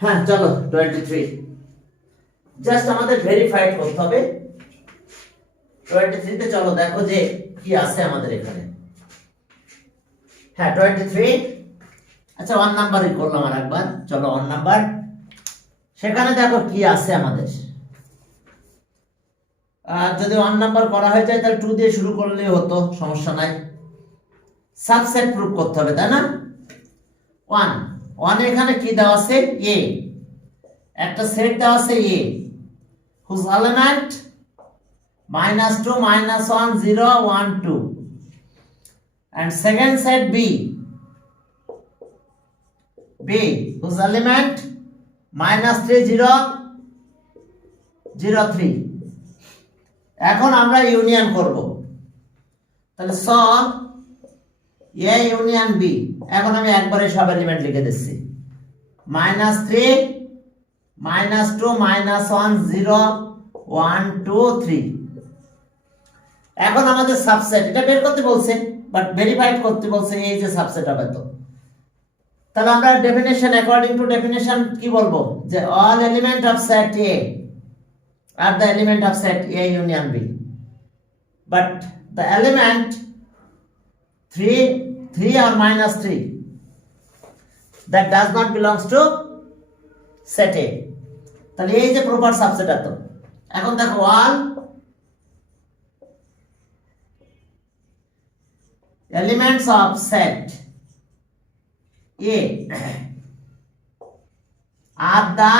হ্যাঁ চলো 23 জাস্ট আমাদের ভেরিফাইড করতে হবে 23 তে চলো দেখো যে কি আছে আমাদের এখানে। হ্যাঁ 23 আচ্ছা 1 নাম্বারই করলাম আর একবার। চলো 1 নাম্বার সেখানে দেখো কি আছে আমাদের। যদি 1 নাম্বার করা হয়ে যায় তাহলে 2 দিয়ে শুরু করলে হতো, সমস্যা নাই। সাবসেট প্রুফ করতে হবে তাই না। 1 এখানে কি দেওয়া আছে a, একটা সেট দেওয়া আছে a whose element -2 -1 0 1 2 and second set b whose element -3 0 0 3। এখন আমরা ইউনিয়ন করব, তাহলে স a ইউনিয়ন b। এখন আমি একবারে সব এলিমেন্ট লিখে দিচ্ছি -3 -2 -1 0 1 2 3। এখন আমাদের সাবসেট এটা বের করতে বলছে বাট ভেরিফাইড করতে বলছে এই যে সাবসেট হবে। তো তাহলে আমরা ডেফিনিশন অ্যাকর্ডিং টু ডেফিনিশন কি বলবো যে all element of set a are the element of set a union b, but the element 3 or -3 that does not belongs to set a। তাহলে এই যে প্রপার সাবসেট এত। এখন দেখো all elements of set a are the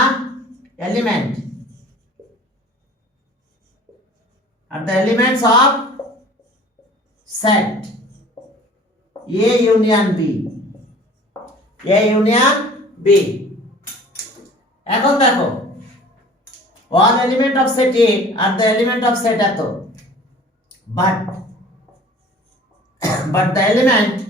elements of set a union b, a union b। এখন দেখো all element of set a are the element of set এত, but the elements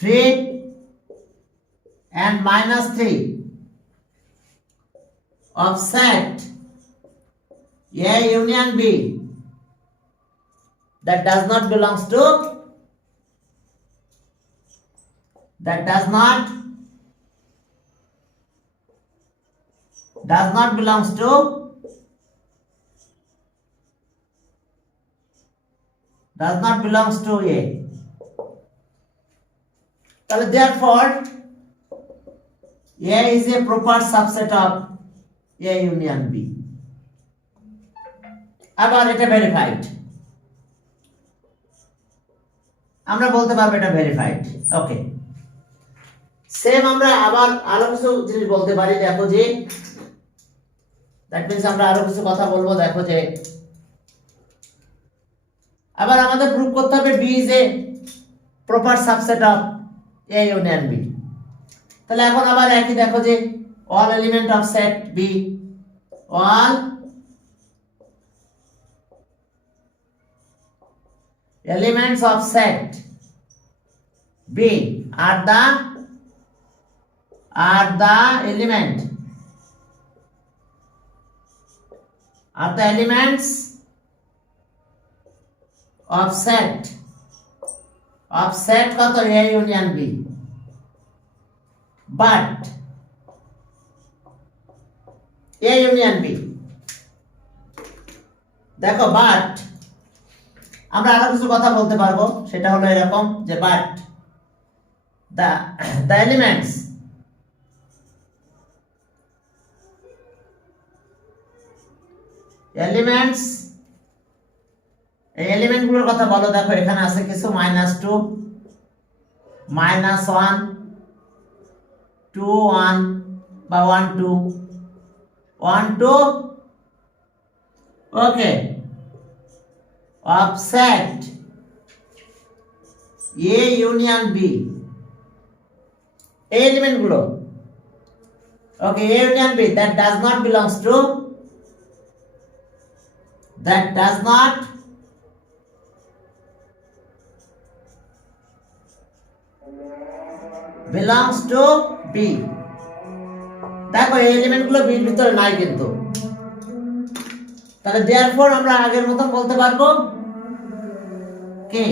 3 and -3 of set a union b that does not belongs to belongs to a। তাহলে therefore a is a proper subset of a union b। আবার এটা ভেরিফাইড, আমরা বলতে পারবো এটা ভেরিফাইড। ওকে সেম আমরা আবার আরো কিছু জিনিস বলতে পারি। দেখো যে দ্যাট মিন্স আমরা আরো কিছু কথা বলবো। দেখো যে আবার আমাদের প্রুফ করতে হবে b is a proper subset of a union b। তাহলে এখন আবার একই দেখো যে all element of set b, all elements of set b are the elements of set কত a union b, but a union b দেখো বাট আমরা আরো কিছু কথা বলতে পারবো। সেটা হলো এরকম যে বাট the elements এই এলিমেন্ট গুলোর কথা বলো। দেখো এখানে আছে কিছু -2 -1 2 1 বা 1 2 1 2 ওকে of set a union b এই এলিমেন্ট গুলো ওকে a union b that does not belongs to b। দেখো এই এলিমেন্ট গুলো বির ভিতরে নাই কিন্তু। তাহলে therefore আমরা আগের মতন বলতে পারবো কে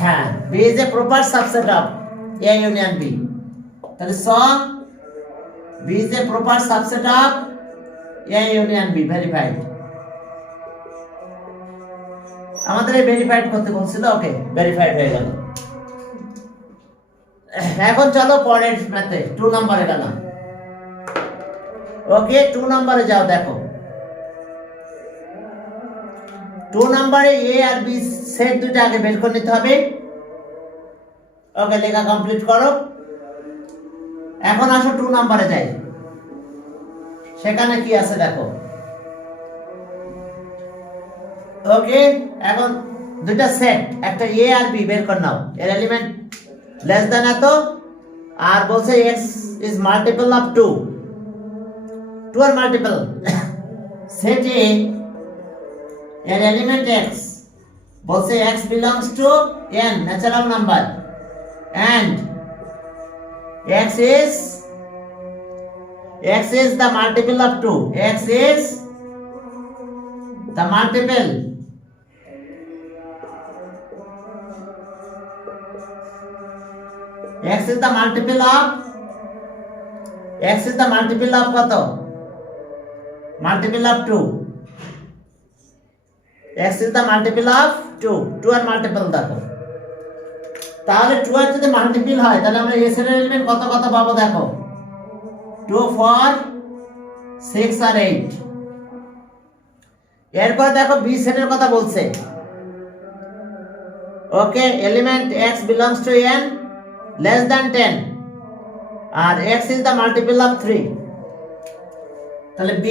হ্যাঁ, B is a proper subset of A union B. তাহলে স B is a proper subset of A union B, verified. আমাদের এই ভেরিফাইড করতে বলছিল, ওকে ভেরিফাইড হয়ে গেল। এখন চলো পরের ম্যাথে 2 নম্বরে গেলাম। ওকে 2 নম্বরে যাও, দেখো 2 নম্বরে এ আর বি সেট দুটো আগে বের করে নিতে হবে। ওকে, লেখা কমপ্লিট করো। এখন আসো 2 নম্বরে যাই, সেখানে কি আছে দেখো। ওকে, এখন দুটা সেট, একটা এ আর বি বের করে নাও। এর এলিমেন্ট লেস দ্যান এত, আর বলছে এক্স ইজ মাল্টিপল অফ 2 এর মাল্টিপল। সেট এ এর এলিমেন্ট এক্স, বলছে x belongs to n natural number, and x is the multiple of 2. X is the multiple x is the multiple of কত? Multiple of 2. x is the multiple of 2 এর মাল্টিপল দেখো। তাহলে 2 এর যদি মাল্টিপল হয়, তাহলে আমরা s এর এলিমেন্ট কত কত পাবো দেখো। 2, 4, 6 আর 8। এরপর দেখো বি সেটের কথা বলছে। Okay, element x belongs to n less than 10, আর x is the multiple of 3। তাহলে b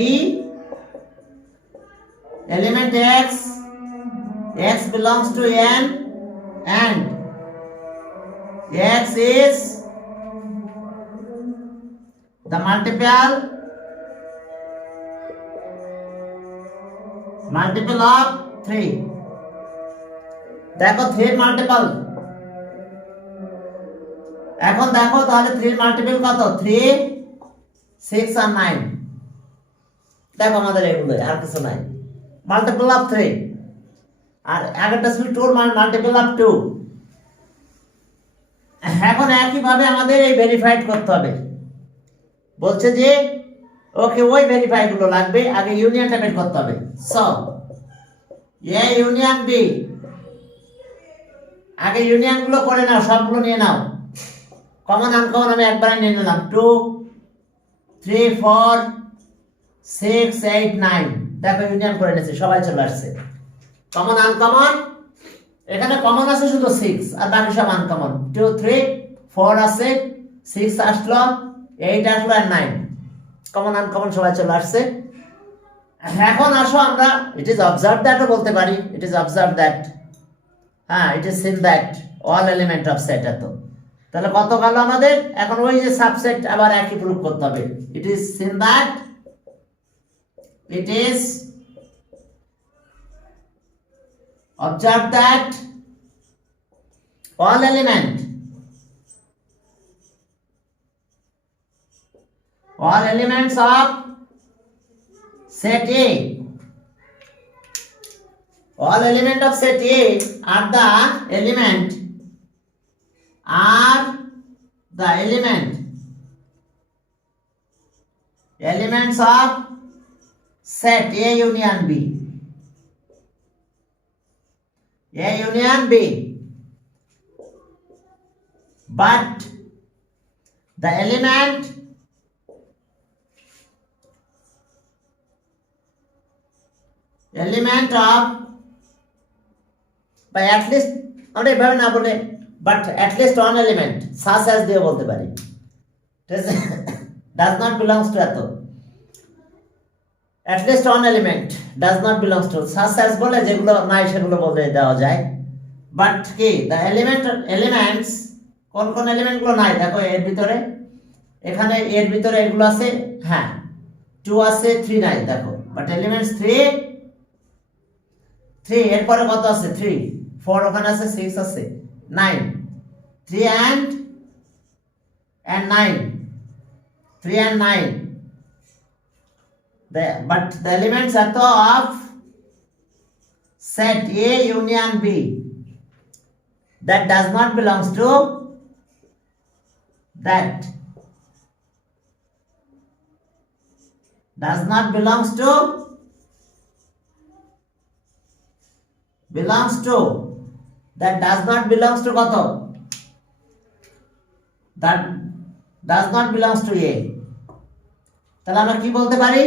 element x belongs to n, and x is the multiple of 3। দেখো 3 মাল্টিপল। এখন দেখো তাহলে 3 মাল্টিপল কত? 3, 6 আর 9। দেখো আমাদের এগুলো আর কিছু নাই, মাল্টিপল অফ 3। আর আগেরটা ছিল 2 মাল্টিপল অফ 2। এখন একইভাবে আমাদের এই ভেরিফাইড করতে হবে। বলছে যে ওকে ওই ভেরিফাই গুলো লাগবে, আগে ইউনিয়নটা বের করতে হবে। সো এ ইউনিয়ন বি, আগে ইউনিয়ন গুলো করে নাও, সবগুলো নিয়ে নাও। কমন আনকমন আমি একবারে নিয়ে নিলাম। 2, 3, 4, 6, 8, 9। দেখো ইউনিয়ন করে নিয়েছে, সবাই চলে আসছে। কমন আনকমন, এখানে কমন আছে শুধু 6, আর বাকি সব আনকমন। 2, 3, 4 আছে, 6 আসলো, 8 আসলো, আর 9। কমন আনকমন সবাই চলে আসছে। এখন আসো আমরা ইট ইজ অবজার্ভ দ্যাটও বলতে পারি। ইট ইজ অবজার্ভ দ্যাট, হ্যাঁ, it is seen that all element of set এত। তাহলে কত গেল আমাদের? এখন ওই যে সাবসেট আবার একই প্রুফ করতে হবে। It is seen that, it is observe that all elements of set A, all element of set A are the elements of set A union B. A union B, but the element of, by at least আমরা এভাবে না বলে but at least one element such as দিয়ে বলতে পারি, does not belongs to এত। at least one element does not belongs to, such as বলে যেগুলো নাই সেগুলো বলতে দেওয়া যায়। but কি the elements, কোন কোন এলিমেন্ট গুলো নাই দেখো এর ভিতরে, এখানে এর ভিতরে এগুলো আছে, হ্যাঁ 2 আছে, 3 নাই দেখো। বাট এলিমেন্টস 3 এরপরে কত আছে? 3, 4 ওখানে আছে, 6 আছে, 9, 3 and 9, 3 and 9। but the elements are of set A union B that does not belongs to that does not belongs to that does not belongs to কত that does not belongs to A তাহলে আমরা কি বলতে পারি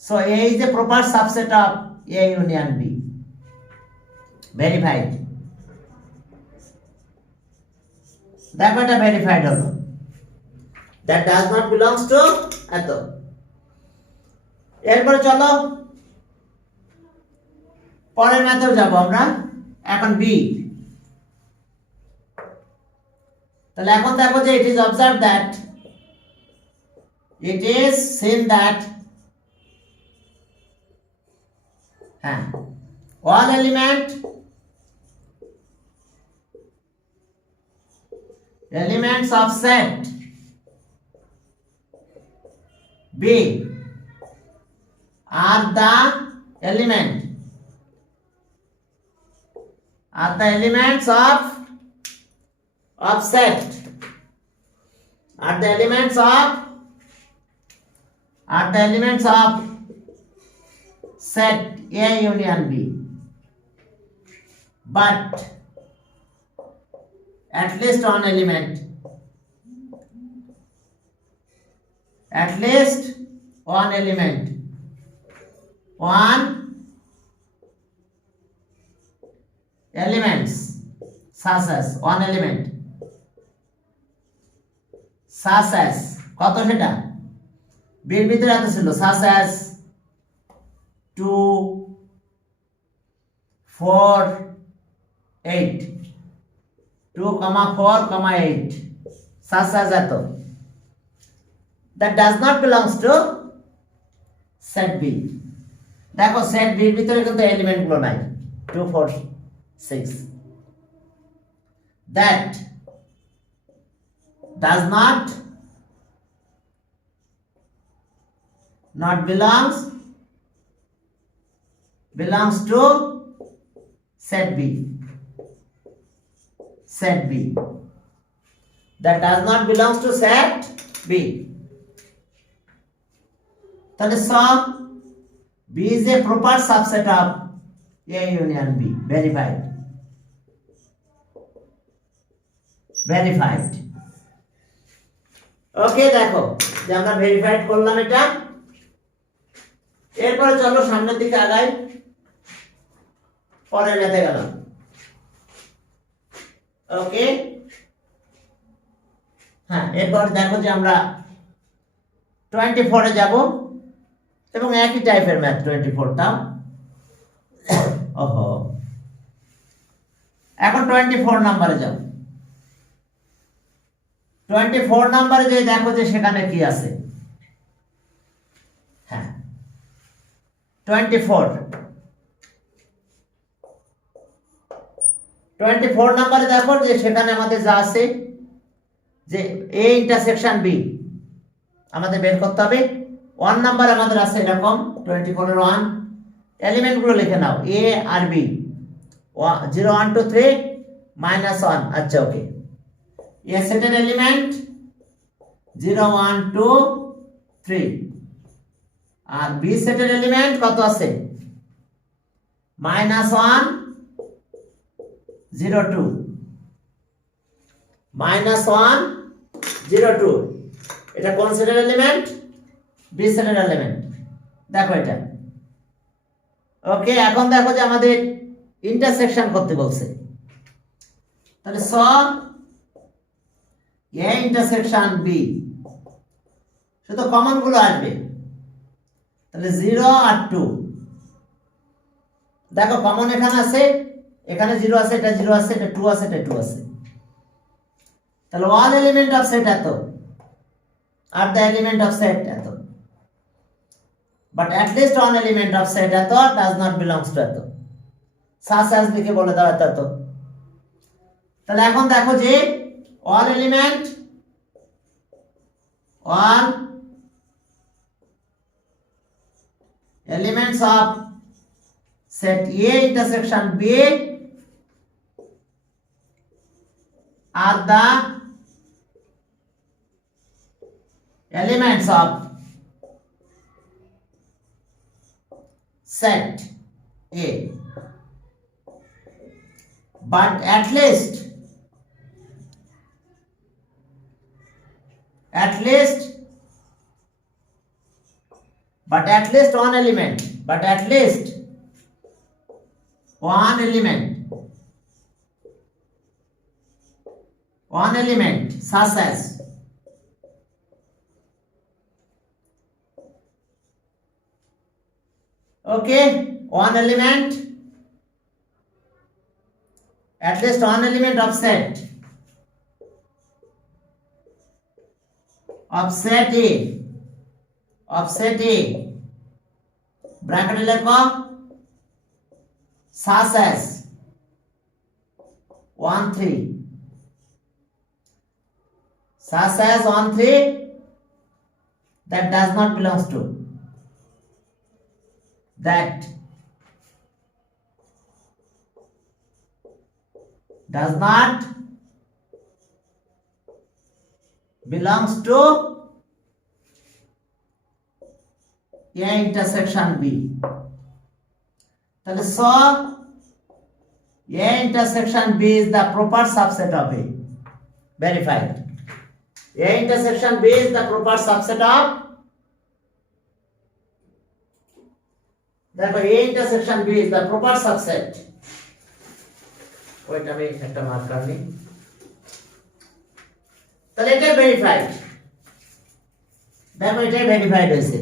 so A is a proper subset of A union B verified দেখো এটা verified হলো that does not belongs to এত এরপরে চলো পরের ম্যাথেও যাব আমরা এখন বি তাহলে এখন দেখো যে it is observed that it is seen that all elements of set B are the elements of set are the elements of set A union B but at least one element such as কত সেটা বির ভিতরে এত ছিল such as 2 4 8 2, 4, 8 such as এত that does not belongs to set B দেখো set B এর ভিতরে কিন্তু এলিমেন্ট গুলো নাই 2 4 6 that does not belongs to set B that does not belongs to set B তাহলে sum B is a proper subset of A union B verified ওকে দেখো যে আমরা ভেরিফাইড করলাম এটা এরপরে চলো সামনের দিকে আগাই পরের ম্যাথে গেলাম ওকে এরপর দেখো যে আমরা 24 এ যাব এবং একই টাইপের ম্যাথ 24টা ওহো এখন 24 নম্বরে যাও 24 নম্বরে যে দেখো যে সেখানে কি আছে 24 নম্বরে দেখো যে সেখানে আমাদের যা আছে যে A ইন্টারসেকশন B আমাদের বের করতে হবে 1 নাম্বার আমাদের আছে এরকম 24 এর 1 এলিমেন্ট গুলো লিখে নাও A আর B 0 1 2 3 -1 আচ্ছা ওকে A সেটের এলিমেন্ট 0 1 2 3 আর B সেটের এলিমেন্ট কত আছে -1 0 2 -1 0 2 এটা কোন সেটের এলিমেন্ট B সেটের এলিমেন্ট দেখো এটা ওকে এখন দেখো যে আমাদের ইন্টারসেকশন করতে বলছে তাহলে সব A ইন্টারসেকশন B শুধু কমন গুলো আসবে তাহলে 0 আর 2 দেখো কমন এখানে আছে এখানে 0 আছে এটা 0 আছে এটা 2 আছে এটা 2 আছে তাহলে all element of set এত আর the element of set এত but at least one element of set এত does not belongs to এত such as লিখে বলে দাও এত তাহলে এখন দেখো যে all elements of set A intersection B are the elements of set A, but at least one element, such as okay, one element, at least one element of set A ব্র্যাকেটে লেখো such as 1 3 that does not belongs to A intersection B. তাহলে so A intersection B is the proper subset of A. Verified. A intersection B is the proper subset of, therefore A intersection B is the proper subset. Wait, আমি একটা মার্কার নিই। তাহলে এটা ভেরিফাইড, দেখো এটা ভেরিফাইড হয়েছে।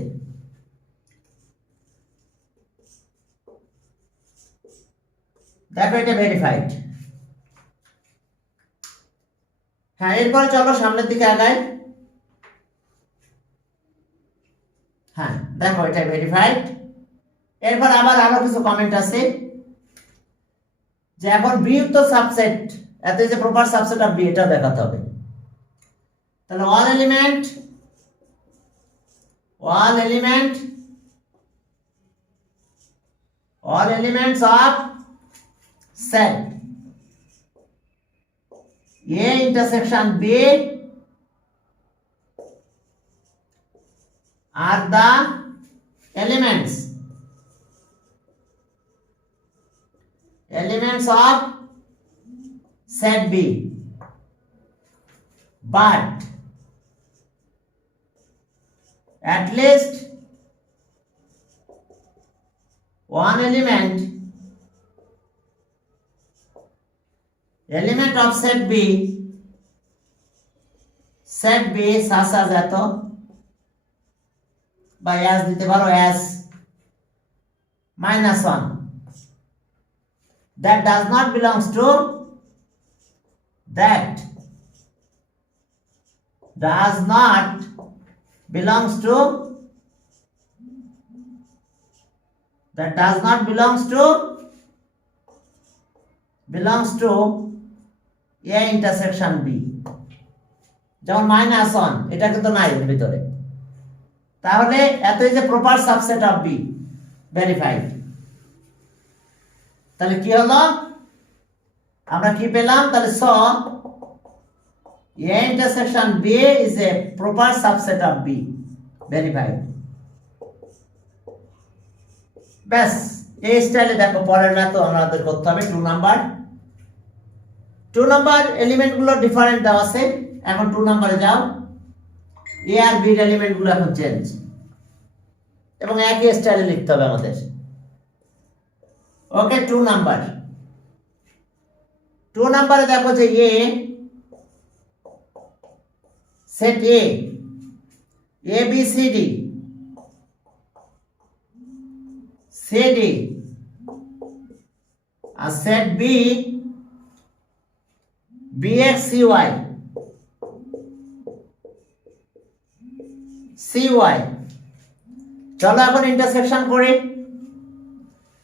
দেখো এটা ভেরিফাইড। হ্যাঁ, এরপর চলো সামনের দিকে আগাই। হ্যাঁ দেখো এটা ভেরিফাইড। এরপর আবার আরো কিছু কমেন্ট আছে যে এখন বি তো সাবসেট, এত যে প্রপার সাবসেট অফ বি এটা দেখাতে হবে। তাহলে all elements of set A intersection B are the elements of set B, but at least one element of set B such as এত বা as দিতে পারো as -1 that does not belongs to belongs to A intersection B, যেমন -1 এটা কিন্তু নাই এর ভিতরে। তাহলে এতই যে proper subset of B verified. তাহলে কি হলো, আমরা কি পেলাম? তাহলে so A intersection B is a proper subset of B, verified. ব্যাস এই স্টাইলে দেখো। পরের ম্যাথ আমাদের করতে হবে 2 নাম্বার। 2 নাম্বার এলিমেন্ট গুলো ডিফারেন্ট দেওয়া আছে। এখন 2 নাম্বারে যাও। এ আর বি এর এলিমেন্ট গুলো এখন চেঞ্জ এবং একই স্টাইলে লিখতে হবে আমাদের। ওকে, 2 নাম্বারে দেখো যে A set A B C D আর সেট B BX CY চলো এখন ইন্টারসেকশন করি।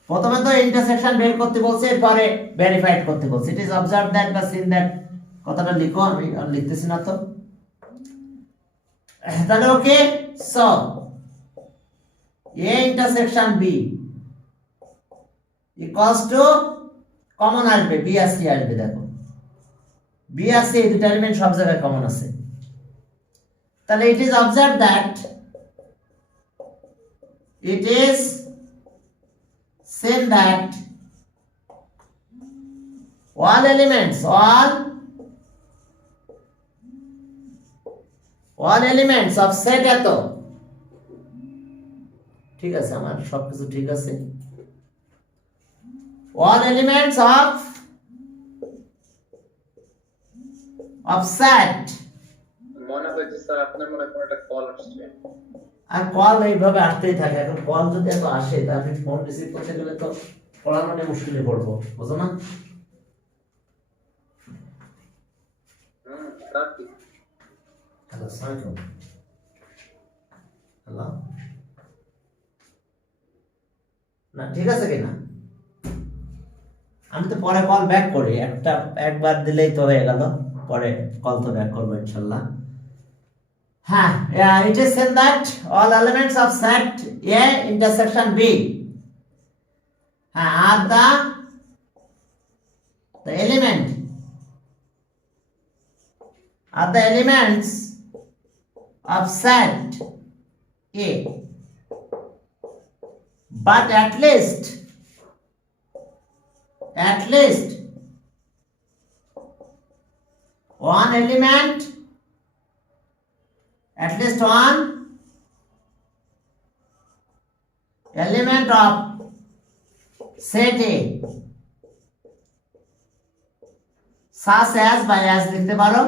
প্রথমে তো ইন্টারসেকশন বের করতে বলছে, এরপরে ভেরিফাইড করতে বলছে। ইট ইজ অবজার্ভ দ্যাট বা সিন দ্যাট কথাটা লিখো, আমি আর লিখতেছি না তো। তাহলে okay, so A intersection B equals to common আসবে B আর C আসবে। দেখো বি আছে, এই দুটো এলিমেন্ট সব জায়গায় কমন আছে। তাহলে ইট is observe that it is seen that all elements of set এত, ঠিক আছে, আমার সবকিছু ঠিক আছে। all elements of set, মনে হচ্ছে স্যার আপনার মনে কোনো একটা কল আসছে। আর কল এইভাবে আসতেই থাকে। এখন কল যদি এত আসে তা আমি ফোন রিসিভ করতে গেলে তো পড়ানো নিয়ে মুশকিলে পড়বো, বুঝো না? স্যার কি হ্যালো, সালাম। হ্যালো, না ঠিক আছে কিনা? আমি তো পরে কল ব্যাক করি, একবার দিলেই তো হয়ে গেল, পরে কল তো ব্যাক করবো ইনশাল্লাহ। হ্যাঁ, it is said that all elements of set A intersection B are the elements of set A, but at least one element, at least one element of set A such as, by as লিখতে পারো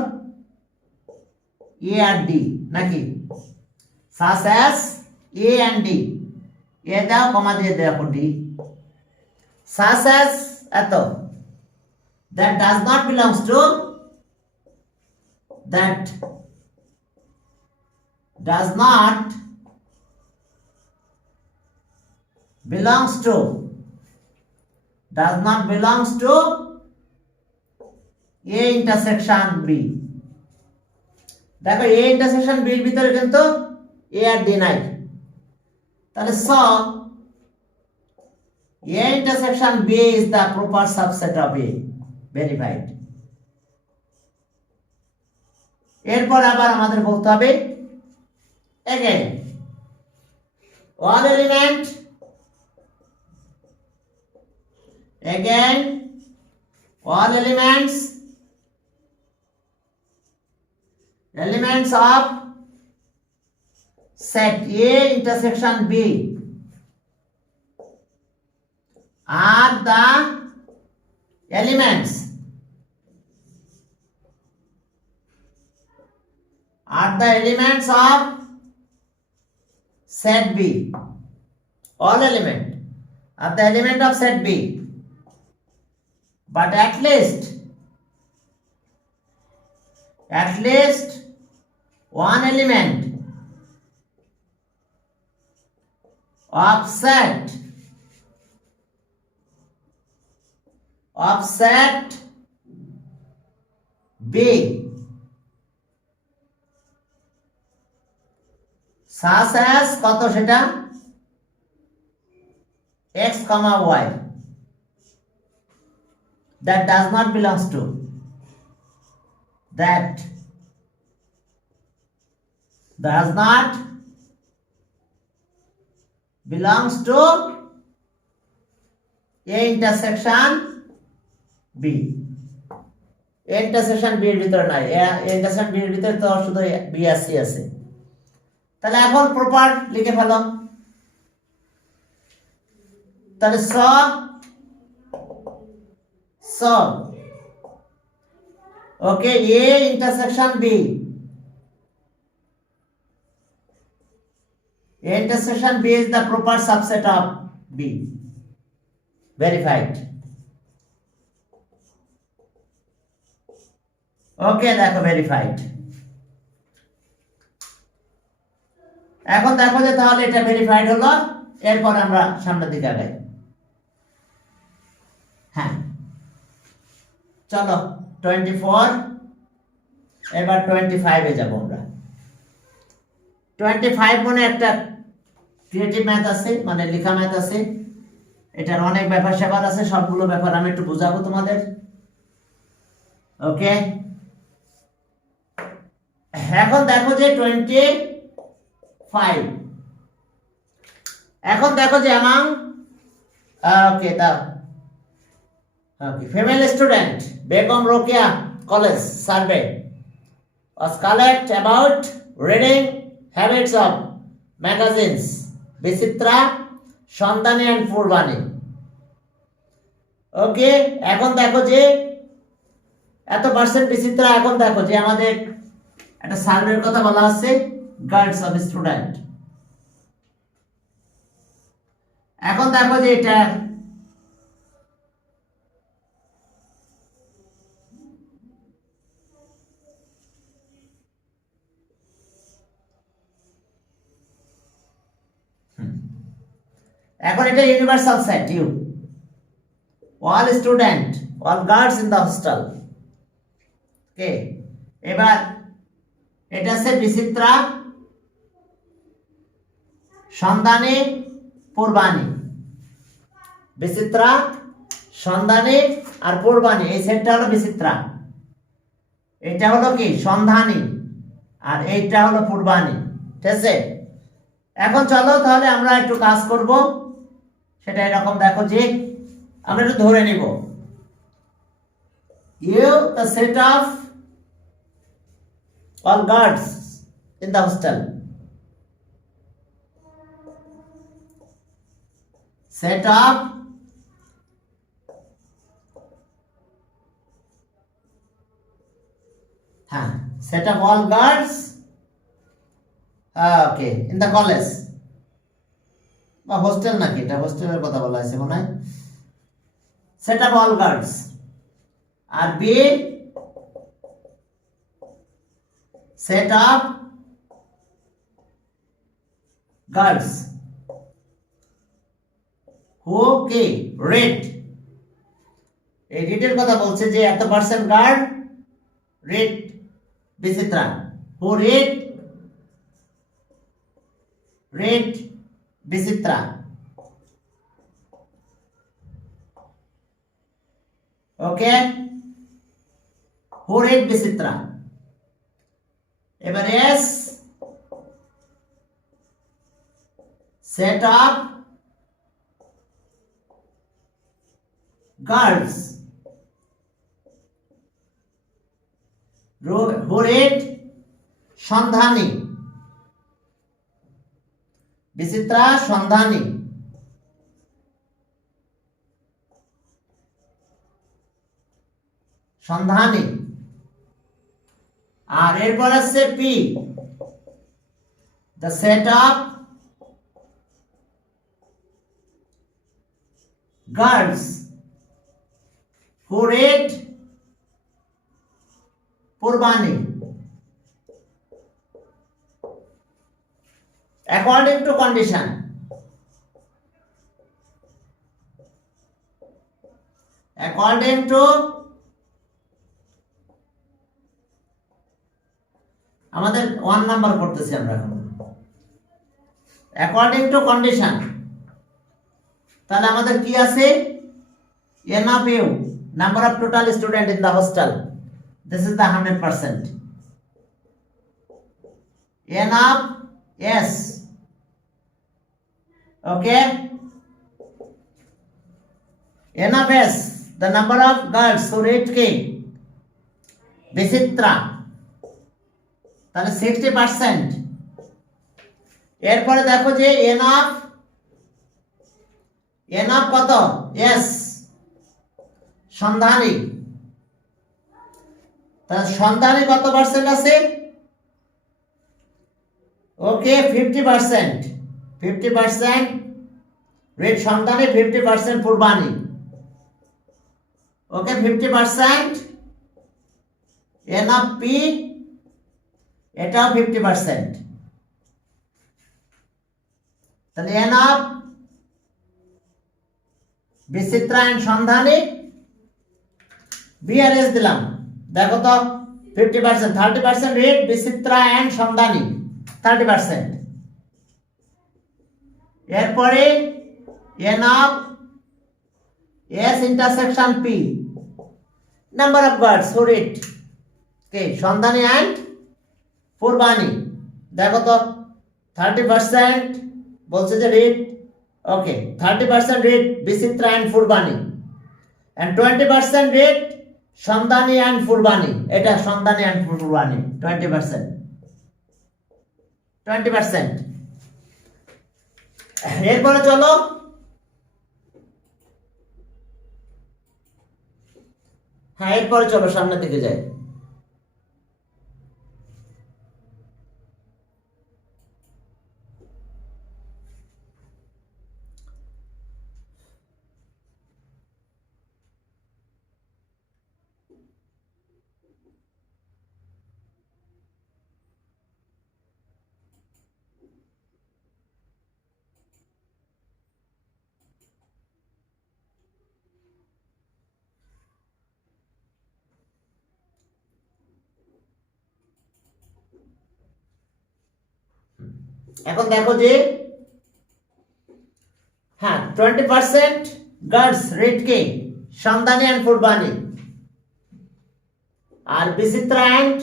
A আর D নাকি, such as A and D, A দাও কমা দিয়ে দেখো D, such as এত, that does not belongs to, that does not belongs to A intersection B। দেখো A intersection B এর ভিতরে কিন্তু A আর D নাই, তাহলে so A intersection B is the proper subset of A, verified। এরপর আবার আমাদের বলতে হবে again all elements of set A intersection B are the elements of set B, all element are the element of set B, but at least one element of set B such as কত সেটা x, y, that does not belongs to, that does not belongs to A intersection B, A intersection B এর ভিতরে নাই, A intersection B এর ভিতরে তো শুধু B আর C আছে। তাহলে এখন প্রপার লিখে ফেলো, তাহলে ওকে A intersection B, A intersection B is the proper subset of B, verified। ওকে দেখো ভেরিফাইড। এখন দেখো যে তাহলে এটা ভেরিফাইড হলো, এরপর আমরা সামনের দিকে আগাই। হ্যাঁ চলো 24, এবার 25 এ যাব আমরা। 25 মনে একটা ক্রিয়েটিভ ম্যাথ আছে, মানে লেখা ম্যাথ আছে, এটার অনেক ব্যাপার স্যাপার আছে, সবগুলো ব্যাপার আমি একটু বুঝাবো তোমাদের। ওকে এখন দেখো যে 25, এখন দেখো যে among okay দাও okay female student Begum Rokia College survey was collect about reading habits of magazines Bichitra, Sandhani and Purbani. ওকে, এখন দেখো যে এত পার্সেন্ট বিচিত্রা, এখন দেখো যে আমাদের একটা সার্ভের কথা বলা আছে গার্ডস অফ স্টুডেন্ট। এখন দেখো যে এটা এখন এটা universal set U all student, all guards in the hostel. Okay, এবার এটা আছে বিচিত্রা, সন্ধানী, পূর্বানী। বিচিত্রা, সন্ধানী আর পূর্বানী, এই সেটটা হলো বিচিত্রা, এটা হলো কি সন্ধানী, আর এইটা হলো পূর্বানী। ঠিক আছে, এখন চলো তাহলে আমরা একটু কাজ করব। সেটা এরকম দেখো যে আমরা একটু ধরে নিব U the set of all guards in the hostel, set of set of all guards okay in the college বা হোস্টেল, নাকি এটা হোস্টেলের কথা বলা আছে মনে হয়। set of all guards R B set of guards who কি read, এই রিডের কথা বলছে যে এত percent guard read Bichitra, who read Bichitra. Okay, who read Bichitra. এবার S set of girls who read সন্ধানী, বিচিত্রা, সন্ধানী। সন্ধানী আর এরপর আছে P the set of girls who read Purbani according to condition। according to আমাদের 1 নাম্বার করতেছি আমরা এখন অ্যাকর্ডিং টু কন্ডিশন। তাহলে আমাদের কি আছে n of u number of total student in the hostel, this is the 100%, n of s okay, n of s the number of girls who read k বিচিত্রা, তাহলে 60%। এরপরে দেখো যে n of কত s সন্ধানী, তাহলে সন্ধানী কত পার্সেন্ট আছে ওকে 50%, 50% রেড সন্ধানী, 50% পূর্বানী ওকে 50%। n of p এটাও 50%, তাহলে n of বিচিত্রা এন্ড সন্ধানী বিআরএস দিলাম। দেখো তো 50%, 30% রেড বিচিত্রা এন্ড সন্ধানী 30%। এরপরে n of s intersection p number of birds who read okay Sandhani and Purbani, দেখো তো 30% বলছে যে read, okay 30% read Bichitra and Purbani, and 20% read Sandhani and Purbani. এটা সন্ধানী অ্যান্ড ফুরবানি 20%। এরপরে চলো হ্যাঁ এরপরে চলো সামনের দিকে যাই। এখন দেখো যে হ্যাঁ 20% গার্লস রিড কে সন্ধানী অ্যান্ড ফুরবানি, আর Bichitra and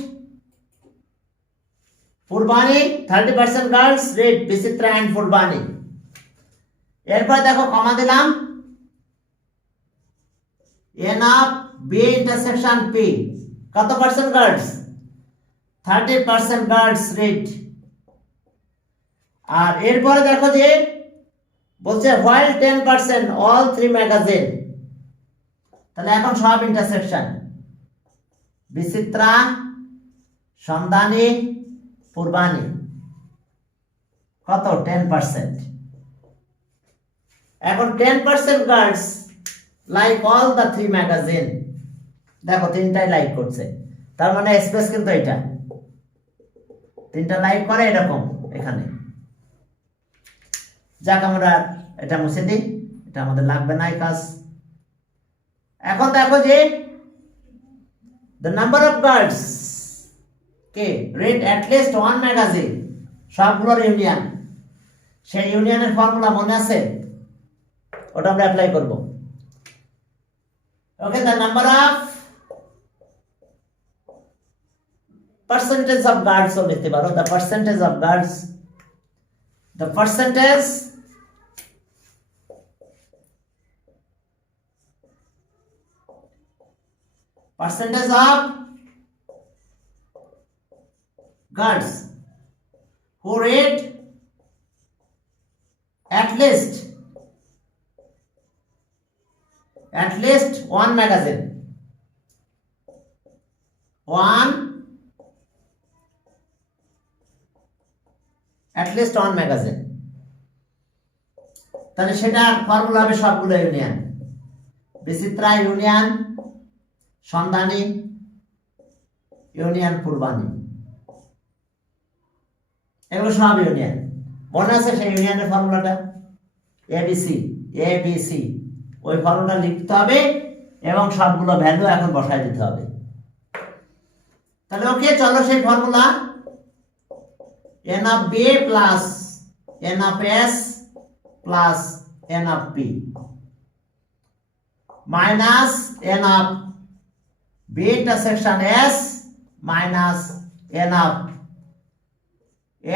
Purbani 30% girls read Bichitra and Purbani. এরপর দেখো কমা দিলাম n of B intersection P, কত পার্সেন্ট গার্লস? 30% girls read. আর এরপরে দেখো যে বলছে while 10% all 3 ম্যাগাজিন, তাহলে এখন সব ইন্টারসেকশন বিচিত্রা, সন্ধানী, ফুরবানি, কত 10%। এখন 10% গার্লস লাইক অল দ্য 3 ম্যাগাজিন, দেখো তিনটাই লাইক করছে, তার মানে স্পেস কিন্তু এটা তিনটা লাইক করে এরকম এখানে। যাক আমরা এটা মুছে দিই, এটা আমাদের লাগবে না এই কাজ। এখন দেখো যে the number of girls K read at least one magazine, সবগুলোর ইউনিয়ন, সেই ইউনিয়নের ফর্মুলা মনে আছে? ওটা আমরা অ্যাপ্লাই করব। ওকে, the number of percentage of girls ও লিখতে পারো, the percentage of girls, the percentage of girls who read at least one magazine, at least one magazine, তাহলে সেটা ফর্মুলা হবে সবগুলো ইউনিয়ন, বিচিত্রা ইউনিয়ন সন্ধানী ইউনিয়ন ফুরবানি, এগুলো সব ইউনিয়ন। মনে আছে সেই ইউনিয়নের ফর্মুলাটা? এবিসি, ওই ফর্মুলা লিখতে হবে এবং সবগুলো ভ্যালু এখন বসায় দিতে হবে। তাহলে ওকে, চলো সেই formula n of b plus n of s plus n of p minus n of b intersection s minus n of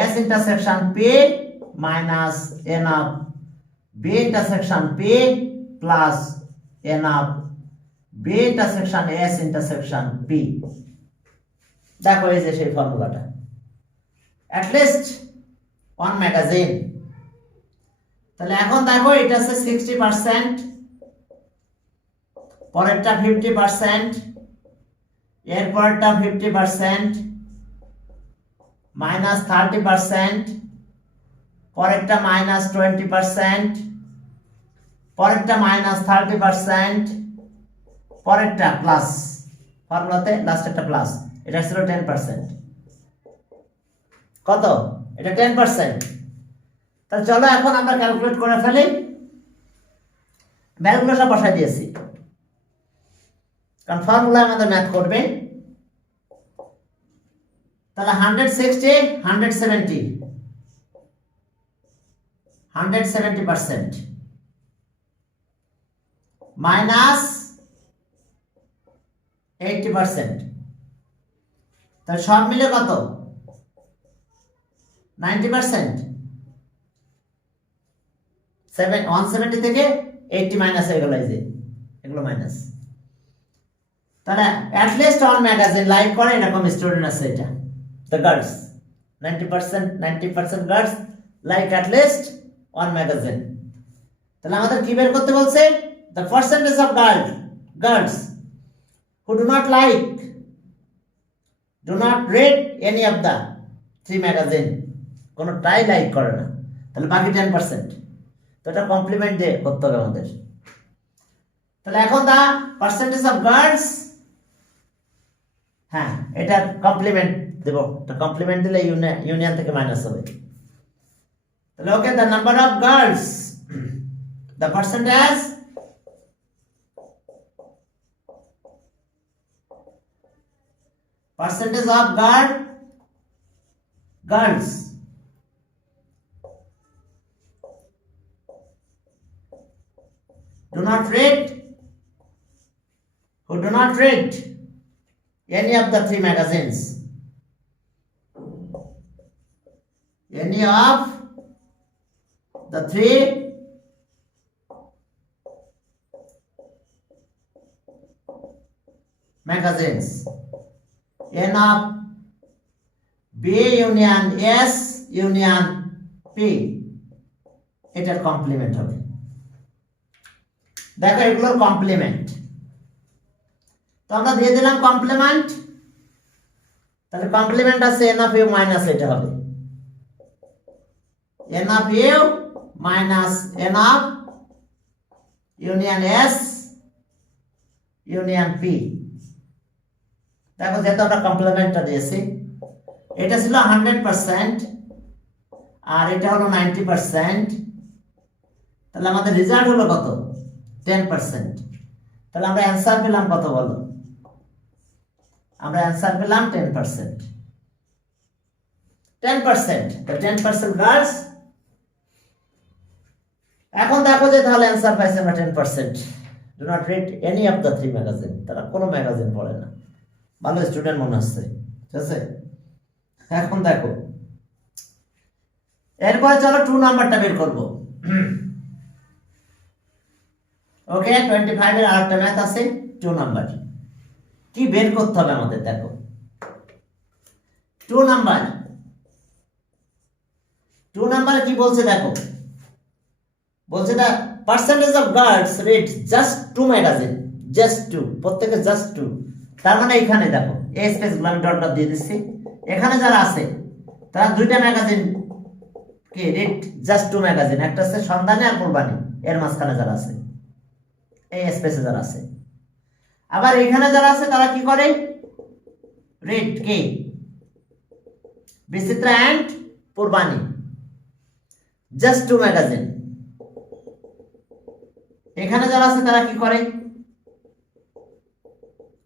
s intersection p minus n of b intersection p plus n of b intersection s intersection p। দেখো এই যে সেই ফর্মুলাটা, at least one magazine। তাহলে এখন দেখো এটা আছে 60%, পরেরটা 50%, এরপরটা 50%, মাইনাস 30%, পরেরটা মাইনাস 20%, পরেরটা মাইনাস 30%, পরেরটা প্লাস, ফর্মুলাতে লাস্টেরটা প্লাস, এটা ছিল 10%। কত? এটা 10%। তাহলে চলো এখন আমরা ক্যালকুলেট করে ফেলি, ভ্যালুগুলো সব বসাই দিয়েছি কারণ ফর্মুলা আমাদের ম্যাথ করবে। তাহলে 160 170 170% মাইনাস 80%, তাহলে সব মিলে কত? 90%, 170 থেকে 80 মাইনাস হয়ে গেল, এই যে এগুলো মাইনাস। তাহলে অ্যাটলিস্ট ওয়ান ম্যাগাজিন লাইক করে এরকম স্টুডেন্ট আছে, এটা the girls 90% girls like at least one magazine. তাহলে আমাদের কি বের করতে বলছে? The percentage of girls who do not like, do not red any of the 3 ম্যাগাজিন, কোনোটাই লাইক করে না, তাহলে বাকি 10%। তো এটা কমপ্লিমেন্ট দিয়ে করতে হবে আমাদের। তাহলে এখন দা পার্সেন্টেজ অফ গার্লস, হ্যাঁ এটা কমপ্লিমেন্ট দেব, তো কমপ্লিমেন্ট দিলে ইউনিয়ন থেকে মাইনাস হবে। তাহলে okay, the number of girls, the percentage of girls who do not read any of the 3 magazines, any of the 3 magazines, N of B union S union P, এটার কমপ্লিমেন্ট হবে। দেখো এগুলোর কমপ্লিমেন্ট, তো আমরা দিয়ে দিলাম কমপ্লিমেন্ট। তাহলে কমপ্লিমেন্ট আছে N of U মাইনাস, এটা হবে N of U minus N of union S union P। দেখো যেহেতু আমরা কমপ্লিমেন্টটা দিয়েছি, এটা ছিল 100% আর এটা হলো 90%, তাহলে আমাদের রেজাল্ট হলো কত? 10%। তাহলে আমরা অ্যান্সার পেলাম কত বলো? আমরা অ্যান্সার পেলাম 10%। 10%, তো 10% গার্লস। এখন দেখো যে তাহলে অ্যান্সার পাইছে আমরা 10%, do not read any of the 3 ম্যাগাজিন, তারা কোনো ম্যাগাজিন পড়ে না। ভালো স্টুডেন্ট মনে হচ্ছে, ঠিক আছে। এখন দেখো এরপরে চলো 2 নাম্বারটা বের করবো। ওকে, 25 এর আরেকটা ম্যাথ আছে 2 নাম্বার। কি বের করতে হবে আমাদের? দেখো 2 নাম্বার কি বলছে? দেখো বলছে the percentage of girls read just 2 magazine, just 2, প্রত্যেকে জাস্ট 2। তার মানে এখানে দেখো এই স্পেসগুলো আমি ডট ডট দিয়ে দিচ্ছি, এখানে যারা আছে তারা 2টা ম্যাগাজিন কি রিড জাস্ট 2 ম্যাগাজিন, একটা আছে সন্ধানী আর কুরবানি, এর মাঝখানে যারা আছে এই স্পেসে যারা আছে। আবার এখানে যারা আছে তারা কি করে? রিড কি বিচিত্রা এন্ড কুরবানি, জাস্ট 2 ম্যাগাজিন। এখানে যারা আছে তারা কি করে?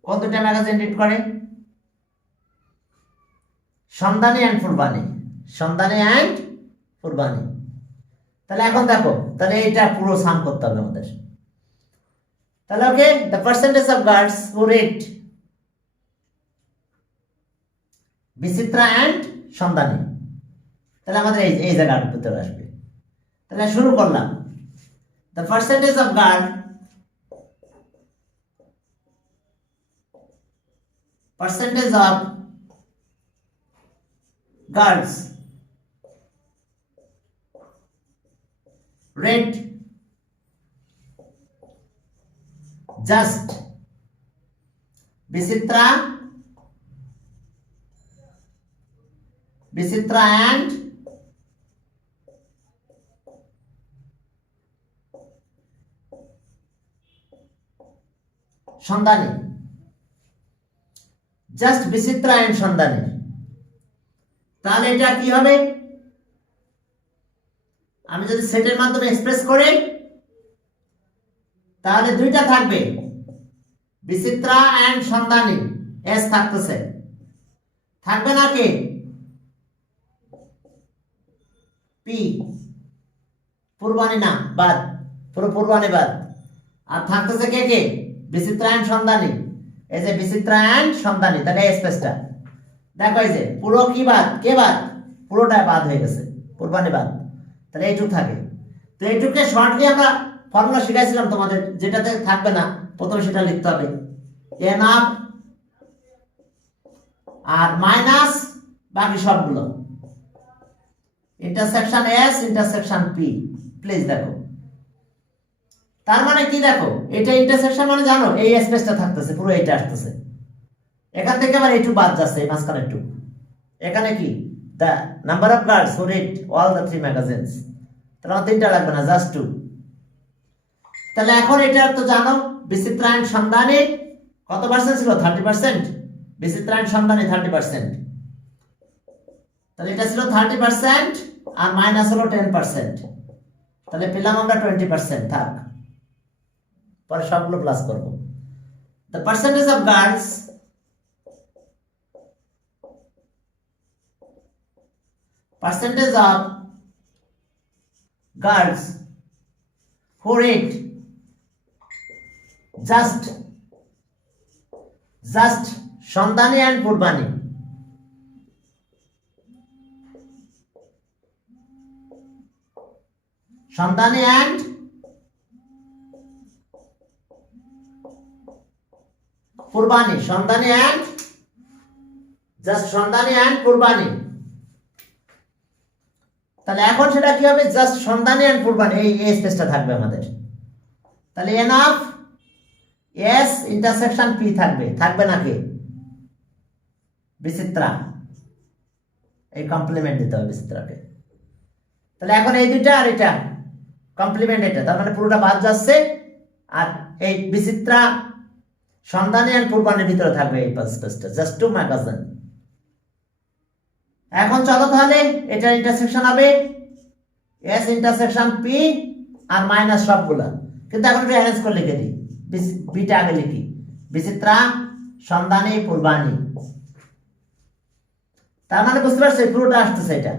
কতটা ম্যাগাজিন রিড করে? সন্ধানী এন্ড কুরবানি, সন্ধানী এন্ড কুরবানি। তাহলে এখন দেখো, তাহলে এটা পুরো সাম করতে হবে আমাদের। তাহলে okay, the percentage of girls who read Bichitra and Sandhani, তাহলে আমাদের এই জায়গার ভিতরে আসবে। তাহলে শুরু করলাম। The percentage of girls read just Vicitra and সন্ধানী, জাস্ট বিচিত্রা এন্ড সন্ধানী। তাহলে এটা কি হবে? আমি যদি সেটের মাধ্যমে এক্সপ্রেস করি তাহলে 2টা থাকবে, বিচিত্রা এন্ড সন্ধানী, এস থাকতেছে, থাকবে না কি পি, পূর্বানী না বাদ, পুরো পূর্বানী বাদ, আর থাকতেছে কে কে? বিচিত্রা এন্ড সন্ধানী। এই যে বিচিত্রা এন্ড সন্ধানী, তাহলে এই স্পেসটা দেখো, এই যে পুরো কি বাদ, কে বাদ? পুরোটাই বাদ হয়ে গেছে, কুরবানি বাদ, তাহলে এইটুক থাকে। তো এইটুকে শর্টলি আমরা ফর্মুলা শিখাইছিলাম তোমাদের, যেটাতে থাকবে না প্রথমে সেটা লিখতে হবে, এনাফ আর মাইনাস বাকি সবগুলো, intersection S intersection P. Please দেখো, তার মানে কি দেখো, এটা ইন্টারসেকশন মানে জানো এই স্পেসটা থাকতেছে, পুরো এইটা আসতেছে, এখান থেকে আবার এইটুকু বাদ যাচ্ছে, এই মাঝখানে একটু, এখানে কি the number of guards who read all the 3 ম্যাগাজিনস, তাহলে আমার 3টা লাগবে না, জাস্ট 2। তাহলে এখন এটা তো জানো বিচিত্রায়ণ সন্ধানে কত পার্সেন্ট ছিল, 30%, বিচিত্রায়ণ সন্ধানে 30%, তাহলে এটা ছিল 30% আর মাইনাস হলো 10%, তাহলে পেলাম আমরা 20%। থাক, পরে সবগুলো প্লাস করব। The percentage of girls who read just সন্ধানী and পূর্বানী, সন্ধানী and পূর্বানী, সন্ধানী and জাস্ট সন্ধানী and পূর্বানী। তাহলে এখন সেটা কি হবে, জাস্ট সন্ধানী and পূর্বানী, এই স্পেসটা থাকবে আমাদের। তাহলে এনাফ এস ইন্টারসেকশন পি থাকবে নাকি বিচিত্রা, এই কমপ্লিমেন্ট দিতে হবে বিচিত্রাকে। তাহলে এখন এই দুইটা আর এটা কমপ্লিমেন্ট, এটা তার মানে পুরোটা বাদ যাচ্ছে, আর এই বিচিত্রা সন্ধানী আর পূর্বাণীর ভিতরে থাকবে এই স্পেসটা, জাস্ট 2 ম্যাগাজিন। এখন চলো তাহলে এটা ইন্টারসেকশন হবে S intersection P R minus সবগুলা, কিন্তু এখন একটু অ্যারেঞ্জ করে লিখে দিই, বিটা আগে লিখি, বিচিত্রা সন্ধানী পূর্বাণী। তার মানে বুঝতে পারছো পুরোটা আসতেছে, এটা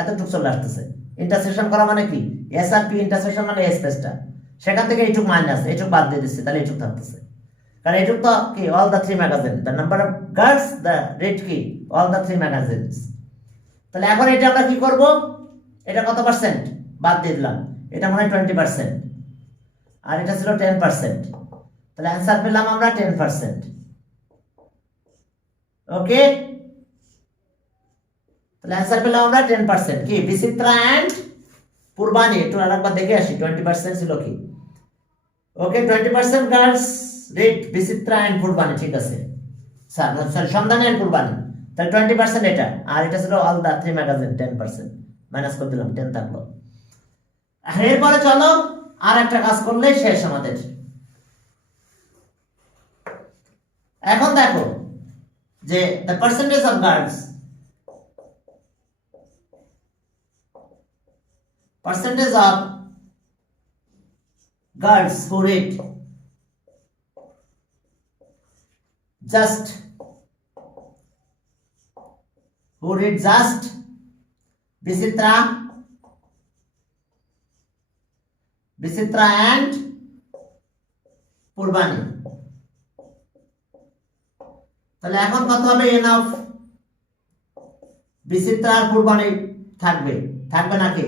এতটুকু চলে আসতেছে। ইন্টারসেকশন করা মানে কি, এস আর পি ইন্টারসেকশন মানে এই স্পেসটা, সেখান থেকে এইটুক মাইনাস, এইটুক বাদ দিয়ে দিচ্ছে, তাহলে এইটুক থাকতেছে। কারণ এইটুক তো কি all the 3 magazine, the number of girls the red কি অল দ্য 3 ম্যাগাজিনস। তাহলে এখন এটা আমরা কি করব, এটা কত পার্সেন্ট বাদ দিয়ে দিলাম, এটা মনে হয় 20%, আর এটা ছিল 10%, তাহলে অ্যান্সার পেলাম আমরা 10%। ওকে, তাহলে অ্যান্সার পেলাম আমরা 10%। কি বিচিত্রা এন্ড পূর্বাণী, একটু আরেকবার দেখে আসি 20% ছিল কি। Okay, 20% girls read Bichitra and Purbani, ঠিক আছে স্যার, সন্ধানী এন্ড পূর্বাণী, তাহলে 20% এটা, আর এটা ছিল অল দা 3 ম্যাগাজিন 10%, মাইনাস করে দিলাম, 10 থাকলো। এরপরে চলো আর একটা কাজ করলে শেষ আমাদের। এখন দেখো যে the percentage of girls who read just Vicitra and Purbani, তাহলে এখন কত হবে, এনাফ বিচিত্রা আর পূর্বাণী থাকবে নাকি,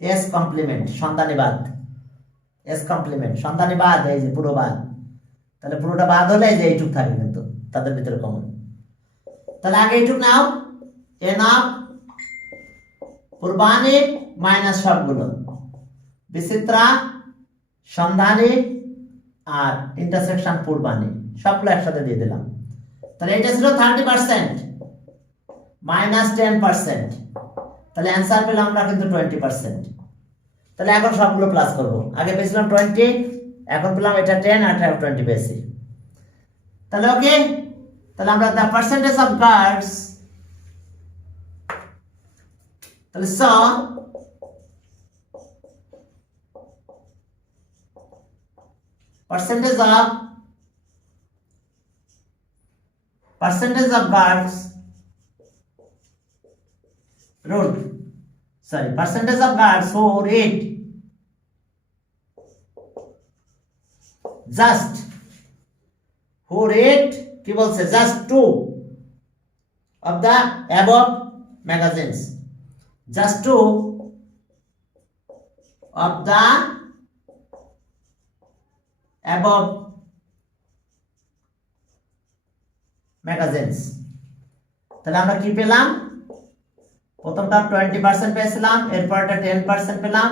এস কমপ্লিমেন্ট সন্ধানী বাদ, এস কমপ্লিমেন্ট সন্ধানী বাদ, এই যে পুরো বাদ, তাহলে পুরোটা বাদ হলে যে এইটুক থাকে কিন্তু তাদের ভিতরে কমন। তাহলে আগে এইটুক নাও, এনাফ পূর্বাণী মাইনাস সবগুলো, বিচিত্রা সন্ধানী আর ইন্টারসেকশন পূর্বাণী, সবগুলো একসাথে দিয়ে দিলাম। তাহলে এটা ছিল 30% মাইনাস 10%, তাহলে অ্যান্সার পেলাম আমরা কিন্তু 20%। তাহলে এখন সবগুলো প্লাস করব, আগে পেয়েছিলাম 20, এখন পেলাম এটা 10 আর 20 পেয়েছি। তাহলে ওকে, তাহলে আমরা দ্য পার্সেন্টেজ অফ গার্লস, তাহলে percentage of girls who read কি বলছে, just 2 of the above magazines. Just two of the above magazines. তাহলে আমরা কি পেলাম? প্রথমটা 20% পেয়েছিলাম, এরপরটা 10% পেলাম,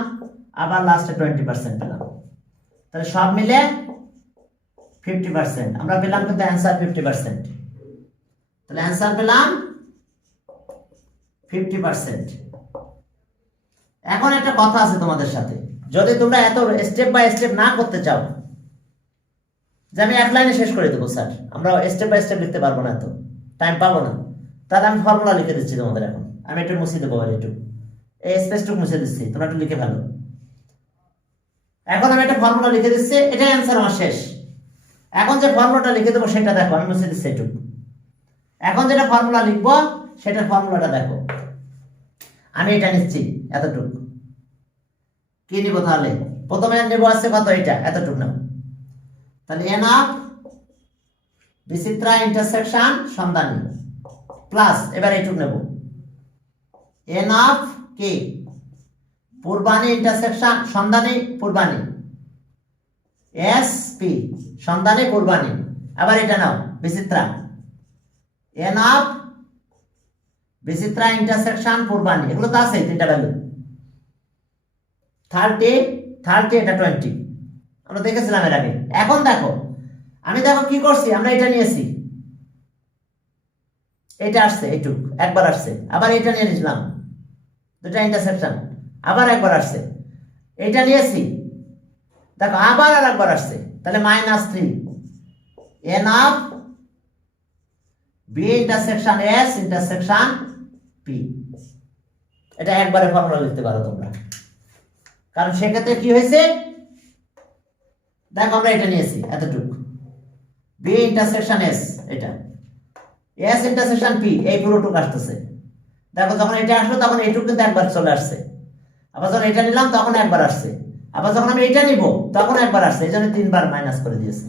আবার লাস্টে 20% পেলাম। তাহলে সব মিলে 50%। আমরা পেলাম কিন্তু অ্যান্সার 50%। তাহলে অ্যান্সার পেলাম 50%। এখন একটা কথা আছে তোমাদের সাথে, যদি তোমরা এত স্টেপ বাই স্টেপ না করতে চাও, যে আমি এক লাইনে শেষ করে দেবো স্যার, আমরা স্টেপ বাই স্টেপ লিখতে পারবো না, এত টাইম পাবো না, তাহলে আমি ফর্মুলা লিখে দিচ্ছি তোমাদের। এখন আমি একটু মুছে দেবো, একটু এই স্পেসটুকু মুছে দিচ্ছি, তোমরা একটু লিখে ফেলো। এখন আমি একটা ফর্মুলা লিখে দিচ্ছি, এটাই অ্যান্সার আমার শেষ। এখন যে ফর্মুলাটা লিখে দেবো সেটা দেখো, আমি মুছে দিচ্ছি এটুকু। এখন যেটা ফর্মুলা লিখবো সেটার ফর্মুলাটা দেখো। আমি এটা নিচ্ছি এতটুকু, কি নিব তাহলে? প্রথমে নেবো আছে কত, এটা এতটুকু নাও। তাহলে এন অফ বিচিত্রা ইন্টারসেকশন সন্ধানী প্লাস, এবার এইটুকু নেব, এন অফ কি পূর্বানী ইন্টারসেকশন সন্ধানী পূর্বানী, এস পি সন্ধানী পূর্বানী। আবার এটা নাও Bichitra, n of Bichitra intersection Purbani, এগুলো তো আছে তিনটা ভ্যালু। 30 এটা 20 আমরা দেখেছিলাম এর আগে। এখন দেখো আমি দেখো কি করছি, আমরা এটা নিয়েছি, এটা আসছে এইটুক একবার আসছে, আবার এটা নিয়ে নিলাম দুটা ইন্টারসেকশন, আবার একবার আসছে, এটা নিয়েছি দেখো, আবার আর একবার আসছে, তাহলে -3 N of B intersection S intersection P. এটা একবারে ফর্মুলা লিখতে পারো তোমরা, কারণ সেক্ষেত্রে কি হয়েছে দেখো, আমরা এটা নিয়েছি এতটুকু, বি ইন্টারসেকশন এস, এটা এস ইন্টারসেকশন পি, এই পুরোটুকু আসতেছে। দেখো যখন এটা আসলো তখন এইটুকু কিন্তু একবার চলে আসছে, আবার যখন এটা নিলাম তখন একবার আসছে, আবার যখন আমি এটা নিব তখন একবার আসছে, এই জন্য 3 বার মাইনাস করে দিয়েছি।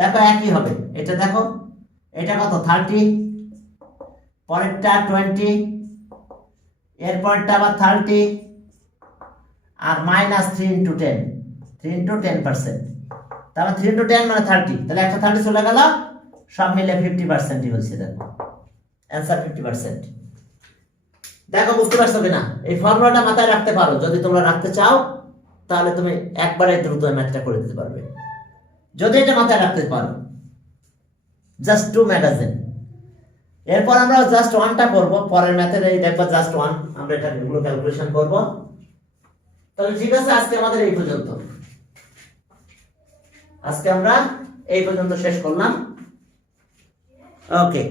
দেখো একই হবে, এটা দেখো, এটা কত 30, পরেরটা 20, এরপরটা আবার 30, আর -3 × 10, 3 × 10%, তারপর 3 × 10 মানে 30, তাহলে একটা 30 চলে গেল, সব মিলে 50%ই হচ্ছে। দেখো অ্যান্সার 50%। দেখো বুঝতে পারছো কিনা? এই ফর্মুলাটা মাথায় রাখতে পারো, যদি তোমরা রাখতে চাও তাহলে তুমি একবারে দ্রুত ম্যাথটা করে দিতে পারবে, যদি এটা মাথায় রাখতে পারো। জাস্ট 2 ম্যাগাজিন। এরপর আমরা জাস্ট 1টা করব, পরের ম্যাথের এই দেখো জাস্ট 1 আমরা এটা এগুলো ক্যালকুলেশন করব। তাহলে ঠিক আছে, আজকে আমাদের এই পর্যন্ত, আজকে আমরা এই পর্যন্ত শেষ করলাম। ওকে।